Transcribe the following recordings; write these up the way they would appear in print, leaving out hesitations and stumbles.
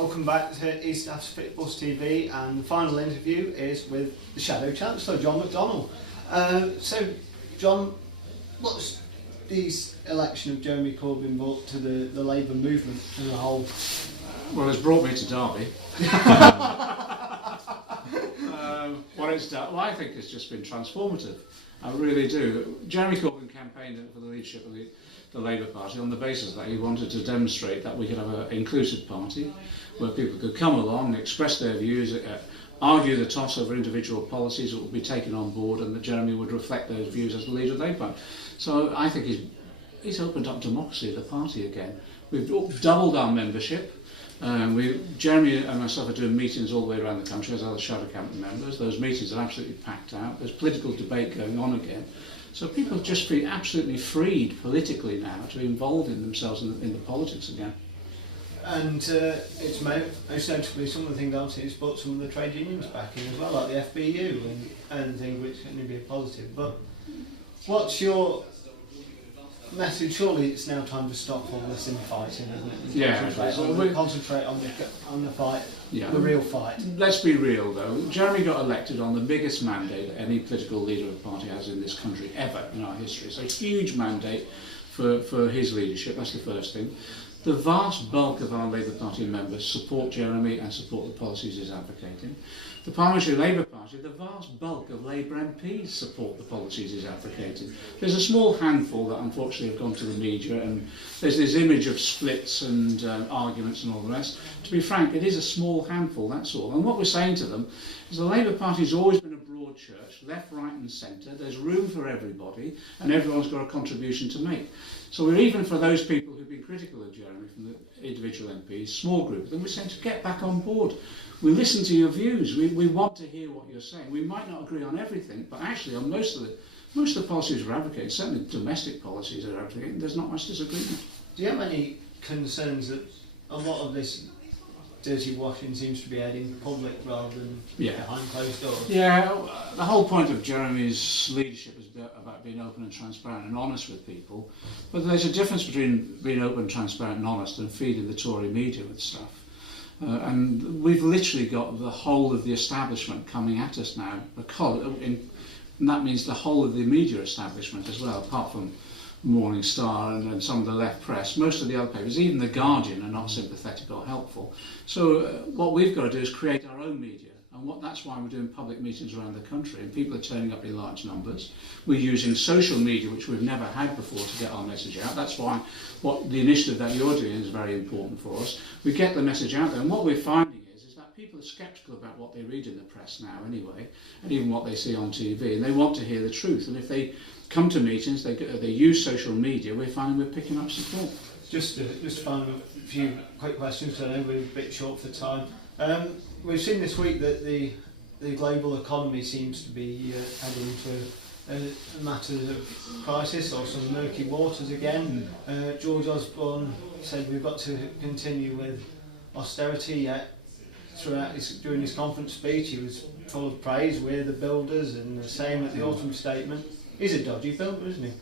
Welcome back to East Africa Bus TV, and the final interview is with the Shadow Chancellor, John McDonnell. So, John, what's the election of Jeremy Corbyn brought to the Labour movement as a whole? Well, it's brought me to Derby. What it's done, well, I think it's just been transformative. I really do. Jeremy Corbyn campaigned for the leadership of the Labour Party on the basis that he wanted to demonstrate that we could have an inclusive party where people could come along, express their views, argue the toss over individual policies that would be taken on board, and that Jeremy would reflect those views as the leader of the Labour Party. So I think he's opened up democracy at the party again. We've doubled our membership. Jeremy and myself are doing meetings all the way around the country as other Shadow Cabinet members. Those meetings are absolutely packed out. There's political debate going on again. So people just feel absolutely freed politically now to be involved in themselves in the politics again. And it's most notably some of the things obviously it's brought some of the trade unions back in as well, like the FBU and things, which can only be a positive. But what's your message? Surely it's now time to stop all this infighting, isn't it? Yeah. Concentrate on the fight, yeah. The real fight. Let's be real though. Jeremy got elected on the biggest mandate that any political leader of a party has in this country ever in our history. So a huge mandate for his leadership. That's the first thing. The vast bulk of our Labour Party members support Jeremy and support the policies he's advocating. The Parliamentary Labour Party, the vast bulk of Labour MPs support the policies he's advocating. There's a small handful that unfortunately have gone to the media, and there's this image of splits and arguments and all the rest. To be frank, it is a small handful, that's all. And what we're saying to them is the Labour Party's always been a broad church, left, right and centre. There's room for everybody, and everyone's got a contribution to make. So we're even for those people who've been critical of Jeremy from the individual MPs, small group, then we're saying to get back on board. We listen to your views. We want to hear what you're saying. We might not agree on everything, but actually on most of the policies we're advocating, certainly domestic policies we're advocating, there's not much disagreement. Do you have any concerns that a lot of this dirty washing seems to be heading public rather than behind closed doors? Yeah, the whole point of Jeremy's leadership is about being open and transparent and honest with people. But there's a difference between being open, transparent and honest and feeding the Tory media with stuff. And we've literally got the whole of the establishment coming at us now, and that means the whole of the media establishment as well, apart from Morning Star and some of the left press. Most of the other papers, even The Guardian, are not sympathetic or helpful. So what we've got to do is create our own media, and that's why we're doing public meetings around the country, and people are turning up in large numbers. We're using social media, which we've never had before, to get our message out. That's why the initiative that you're doing is very important for us. We get the message out there, and what we're finding is that people are sceptical about what they read in the press now anyway, and even what they see on TV, and they want to hear the truth. And if they come to meetings, they use social media, we're finding we're picking up support. Just find a few quick questions, because I know we're a bit short for time. We've seen this week that the global economy seems to be heading into a matter of crisis or some murky waters again. George Osborne said we've got to continue with austerity, yet during his conference speech he was full of praise. We're the builders, and the same at the autumn statement. He's a dodgy builder, isn't he?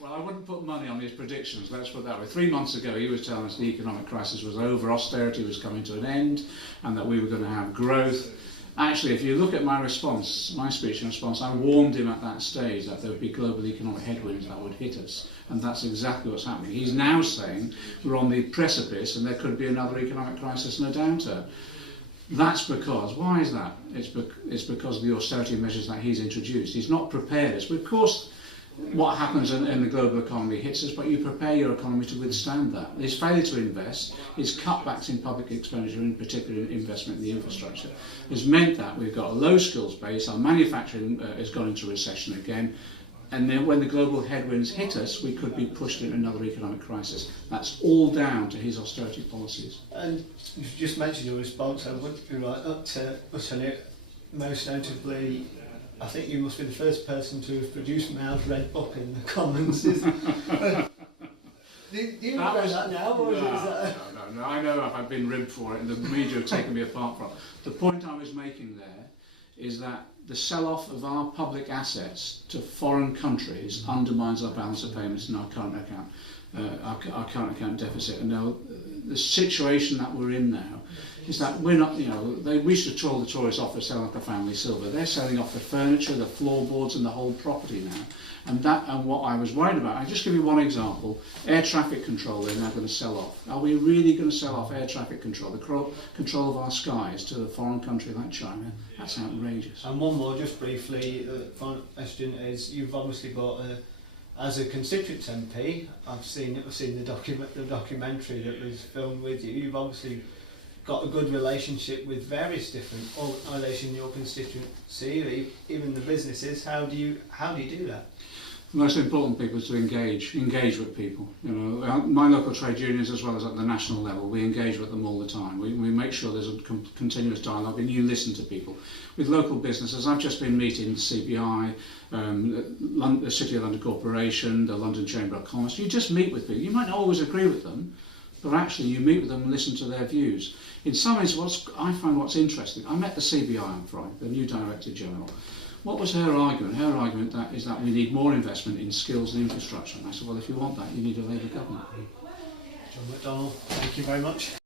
Well, I wouldn't put money on his predictions, let's put it that way. 3 months ago he was telling us the economic crisis was over, austerity was coming to an end, and that we were going to have growth. Actually, if you look at my response, my speech and response, I warned him at that stage that there would be global economic headwinds that would hit us, and that's exactly what's happening. He's now saying we're on the precipice and there could be another economic crisis and a downturn. That's because, why is that? It's because of the austerity measures that he's introduced. He's not prepared us. Of course, what happens in the global economy hits us, but you prepare your economy to withstand that. His failure to invest, his cutbacks in public expenditure, in particular investment in the infrastructure, has meant that we've got a low skills base, our manufacturing has gone into recession again, and then when the global headwinds hit us, we could be pushed into another economic crisis. That's all down to his austerity policies. And you just mentioned your response, I wouldn't be right up to utterly it. Most notably, I think you must be the first person to have produced Mao's Red Book in the Commons. Do you regret that now? Or No, I know I've been ribbed for it and the media have taken me apart from it. The point I was making there is that the sell-off of our public assets to foreign countries undermines our balance of payments in our current account deficit. And now the situation that we're in now is that we're not, we used to troll the tourists off for selling off the family silver. They're selling off the furniture, the floorboards and the whole property now. And what I was worried about, I'll just give you one example, air traffic control they're now going to sell off. Are we really going to sell off air traffic control, the control of our skies to a foreign country like China? That's outrageous. And one more, just briefly, final question is, you've obviously got as a constituents MP, I've seen the documentary that was filmed with you. You've obviously got a good relationship with various different organisations in your constituency, even the businesses. How do you do that? The most important people is to engage with people. My local trade unions, as well as at the national level, we engage with them all the time. We make sure there's a continuous dialogue and you listen to people. With local businesses, I've just been meeting the CBI, the City of London Corporation, the London Chamber of Commerce. You just meet with people. You might not always agree with them, but actually you meet with them and listen to their views. In some ways, I find what's interesting, I met the CBI on Friday, the new Director General. What was her argument? Her argument is that we need more investment in skills and infrastructure. And I said, well, if you want that, you need a Labour government. John McDonnell, thank you very much.